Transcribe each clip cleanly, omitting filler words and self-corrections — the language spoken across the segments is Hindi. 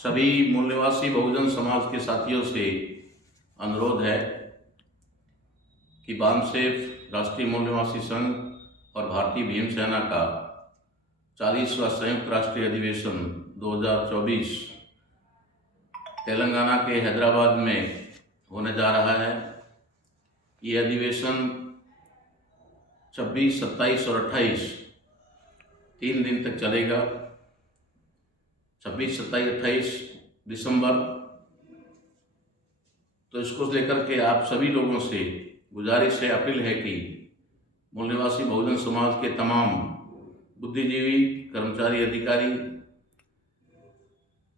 सभी मूल निवासी बहुजन समाज के साथियों से अनुरोध है कि बामसेफ राष्ट्रीय मूल निवासी संघ और भारतीय भीम सेना का 40वां संयुक्त राष्ट्रीय अधिवेशन 2024 तेलंगाना के हैदराबाद में होने जा रहा है। ये अधिवेशन 26, 27 और 28 3 दिन तक चलेगा। 26, 27, 28 दिसंबर। तो इसको लेकर के आप सभी लोगों से गुजारिश है, अपील है कि मूल निवासी बहुजन समाज के तमाम बुद्धिजीवी, कर्मचारी, अधिकारी,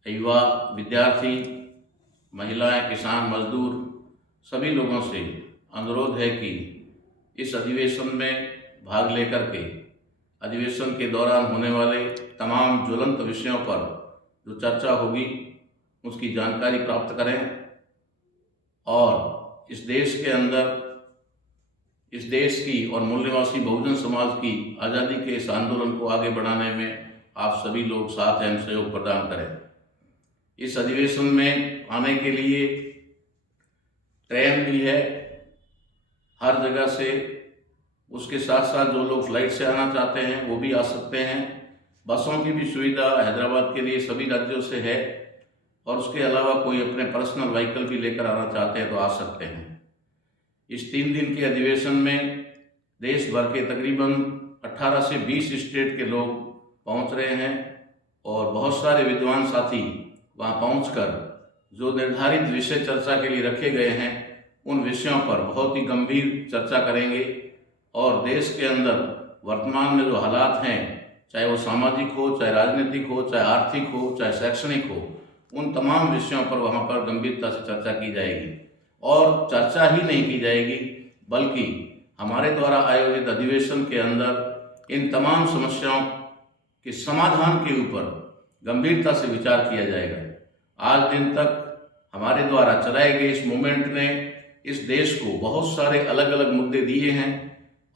युवा, विद्यार्थी, महिलाएं, किसान, मजदूर सभी लोगों से अनुरोध है कि इस अधिवेशन में भाग लेकर के अधिवेशन के दौरान होने वाले तमाम ज्वलंत विषयों पर जो चर्चा होगी उसकी जानकारी प्राप्त करें और इस देश के अंदर इस देश की और मूल निवासी बहुजन समाज की आज़ादी के इस आंदोलन को आगे बढ़ाने में आप सभी लोग साथ एवं सहयोग प्रदान करें। इस अधिवेशन में आने के लिए ट्रेन भी है हर जगह से, उसके साथ साथ जो लोग फ्लाइट से आना चाहते हैं वो भी आ सकते हैं। बसों की भी सुविधा हैदराबाद के लिए सभी राज्यों से है और उसके अलावा कोई अपने पर्सनल व्हीकल भी लेकर आना चाहते हैं तो आ सकते हैं। इस 3 दिन के अधिवेशन में देश भर के तकरीबन 18 से 20 स्टेट के लोग पहुंच रहे हैं और बहुत सारे विद्वान साथी वहां पहुंचकर जो निर्धारित विषय चर्चा के लिए रखे गए हैं उन विषयों पर बहुत ही गंभीर चर्चा करेंगे और देश के अंदर वर्तमान में जो हालात हैं, चाहे वो सामाजिक हो, चाहे राजनीतिक हो, चाहे आर्थिक हो, चाहे शैक्षणिक हो, उन तमाम विषयों पर वहाँ पर गंभीरता से चर्चा की जाएगी। और चर्चा ही नहीं की जाएगी बल्कि हमारे द्वारा आयोजित अधिवेशन के अंदर इन तमाम समस्याओं के समाधान के ऊपर गंभीरता से विचार किया जाएगा। आज दिन तक हमारे द्वारा चलाए गए इस मूवमेंट ने इस देश को बहुत सारे अलग अलग मुद्दे दिए हैं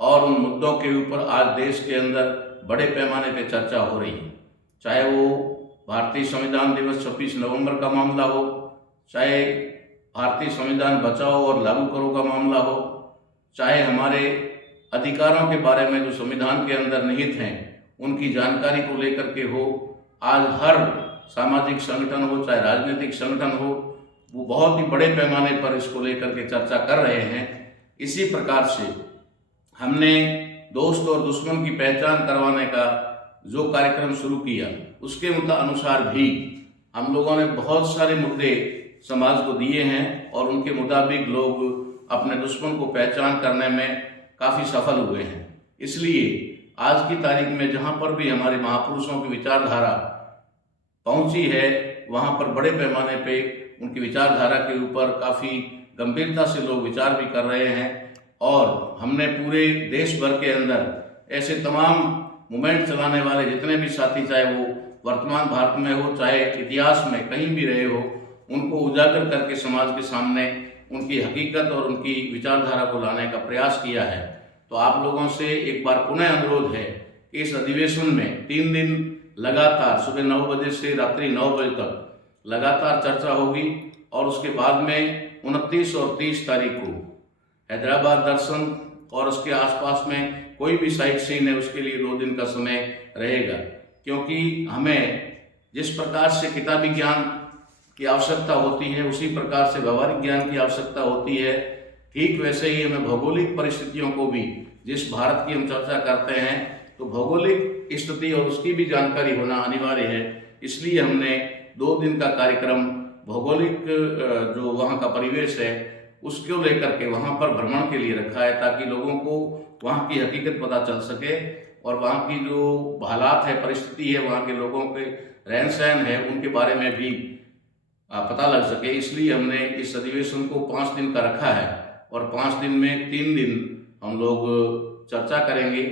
और उन मुद्दों के ऊपर आज देश के अंदर बड़े पैमाने पर चर्चा हो रही है। चाहे वो भारतीय संविधान दिवस 26 नवंबर का मामला हो, चाहे भारतीय संविधान बचाओ और लागू करो का मामला हो, चाहे हमारे अधिकारों के बारे में जो संविधान के अंदर निहित हैं उनकी जानकारी को लेकर के हो। आज हर सामाजिक संगठन हो, चाहे राजनीतिक संगठन हो, वो बहुत ही बड़े पैमाने पर इसको लेकर के चर्चा कर रहे हैं। इसी प्रकार से हमने दोस्त और दुश्मन की पहचान करवाने का जो कार्यक्रम शुरू किया उसके अनुसार भी हम लोगों ने बहुत सारे मुद्दे समाज को दिए हैं और उनके मुताबिक लोग अपने दुश्मन को पहचान करने में काफ़ी सफल हुए हैं। इसलिए आज की तारीख में जहाँ पर भी हमारे महापुरुषों की विचारधारा पहुँची है वहाँ पर बड़े पैमाने पे उनकी विचारधारा के ऊपर काफ़ी गंभीरता से लोग विचार भी कर रहे हैं और हमने पूरे देश भर के अंदर ऐसे तमाम मूवमेंट चलाने वाले जितने भी साथी, चाहे वो वर्तमान भारत में हो, चाहे इतिहास में कहीं भी रहे हो, उनको उजागर करके समाज के सामने उनकी हकीकत और उनकी विचारधारा को लाने का प्रयास किया है। तो आप लोगों से एक बार पुनः अनुरोध है कि इस अधिवेशन में 3 दिन लगातार सुबह 9 बजे से रात्रि 9 बजे तक लगातार चर्चा होगी और उसके बाद में 29 और 30 तारीख को हैदराबाद दर्शन और उसके आसपास में कोई भी साइट सीन है उसके लिए 2 दिन का समय रहेगा। क्योंकि हमें जिस प्रकार से किताबी ज्ञान की आवश्यकता होती है उसी प्रकार से व्यवहारिक ज्ञान की आवश्यकता होती है। ठीक वैसे ही हमें भौगोलिक परिस्थितियों को भी, जिस भारत की हम चर्चा करते हैं तो भौगोलिक स्थिति और उसकी भी जानकारी होना अनिवार्य है। इसलिए हमने 2 दिन का कार्यक्रम भौगोलिक जो वहाँ का परिवेश है उसको लेकर के वहाँ पर भ्रमण के लिए रखा है ताकि लोगों को वहाँ की हकीकत पता चल सके और वहाँ की जो हालात है, परिस्थिति है, वहाँ के लोगों के रहन सहन है, उनके बारे में भी पता लग सके। इसलिए हमने इस अधिवेशन को 5 दिन का रखा है और 5 दिन में 3 दिन हम लोग चर्चा करेंगे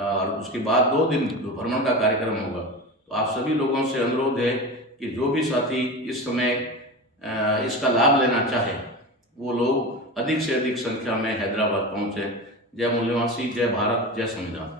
और उसके बाद 2 दिन भ्रमण का कार्यक्रम होगा। तो आप सभी लोगों से अनुरोध है कि जो भी साथी इस समय इसका लाभ लेना चाहे वो लोग अधिक से अधिक संख्या में हैदराबाद पहुँचे। जय मूल निवासी, जय भारत, जय संविधान।